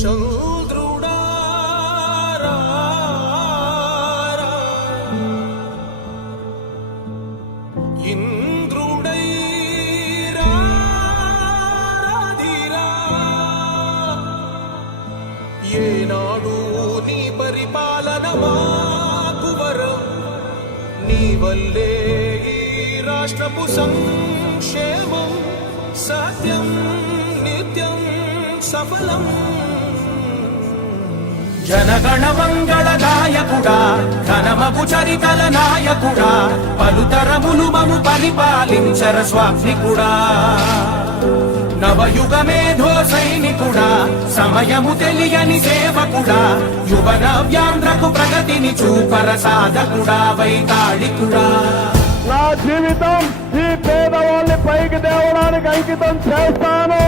చంద్రుడా ఇంద్రుడై రాధిరా ఏనాడు నీ పరిపాలన మాకు వరం నీ వల్లే ఈ రాష్ట్రపు సంక్షేమం సత్యం నిత్యం సఫలం జనగణ మంగళ నాయకుడా ఘనమగు చరితల నాయకుడా పలుతరములు మము పరిపాలించర స్వామికుడా నవయుగ మేధో సైనికుడా సమయము తెలియని సేవకుడా యువన వ్యాంధ్రకు ప్రగతిని చూపర సాధకుడా వైతాళికుడా నా జీవితం ఈ పేదవాళ్ళని పైకి తేవడానికి అంకితం చేస్తాను.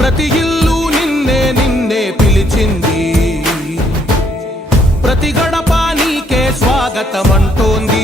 ప్రతి ఇల్లు నిన్నే నిన్నే పిలిచింది, ప్రతి గడప నీకే స్వాగతం అంటోంది.